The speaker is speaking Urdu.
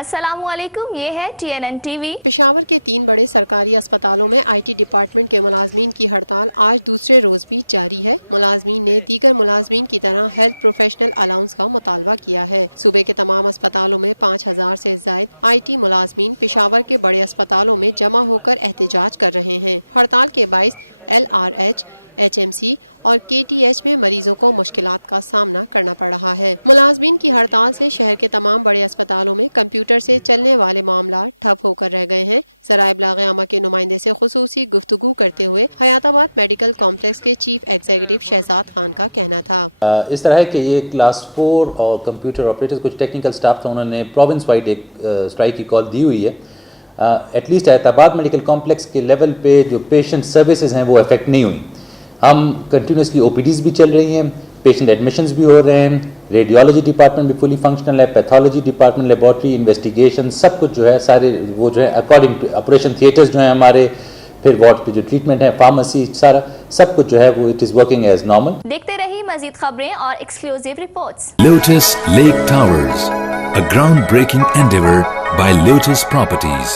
السلام علیکم، یہ ہے TNN TV۔ پشاور کے 3 بڑے سرکاری اسپتالوں میں IT ڈپارٹمنٹ کے ملازمین کی ہڑتال آج دوسرے روز بھی جاری ہے۔ ملازمین نے دیگر ملازمین کی طرح ہیلتھ پروفیشنل الاونس کا مطالبہ کیا ہے۔ صوبے کے تمام اسپتالوں میں 5000 سے زائد IT ملازمین پشاور کے بڑے اسپتالوں میں جمع ہو کر احتجاج کر رہے ہیں۔ ہڑتال کے باعث LRH HMC اور KTH میں مریضوں کو مشکلات کا سامنا کرنا پڑ رہا ہے۔ ملازمین کی ہڑتال سے شہر کے تمام بڑے اسپتالوں میں کمپیوٹر سے چلنے والے معاملات ٹھپ ہو کر رہ گئے ہیں۔ ذرائع ابلاغ عامہ کے نمائندے سے خصوصی گفتگو کرتے ہوئے حیات آباد میڈیکل کمپلیکس کے چیف ایگزیکٹو شہزاد خان کا کہنا تھا، اس طرح ہے کہ یہ کلاس 4 اور کمپیوٹر آپریٹرز کچھ ٹیکنیکل سٹاف تھا، انہوں نے پروونس وائڈ ایک اسٹرائک کی کال دی ہوئی ہے۔ ایٹ لیسٹ حیات آباد میڈیکل کمپلیکس کے لیول پہ جو پیشنٹ سروسز ہیں وہ افیکٹ نہیں ہوئی۔ ہم کنٹینیوسلی OPDs بھی چل رہی ہیں، پیشنٹ ایڈمیشنز بھی ہو رہے ہیں، ریڈیولوجی ڈپارٹمنٹ بھی فلی فنکشنل ہے، پیتھولوجی ڈپارٹمنٹ، لیبارٹری، انویسٹیگیشن سب کچھ جو ہے سارے وہ جو ہے اکارڈنگ ٹو آپریشن تھیٹرز جو ہیں ہمارے، پھر وارڈ پہ جو ٹریٹمنٹ ہے، فارمیسی، سارا سب کچھ جو ہے وہ it is working as normal. دیکھتے رہیے مزید خبریں اور exclusive reports. Lotus Lake Towers, a groundbreaking endeavor by Lotus Properties.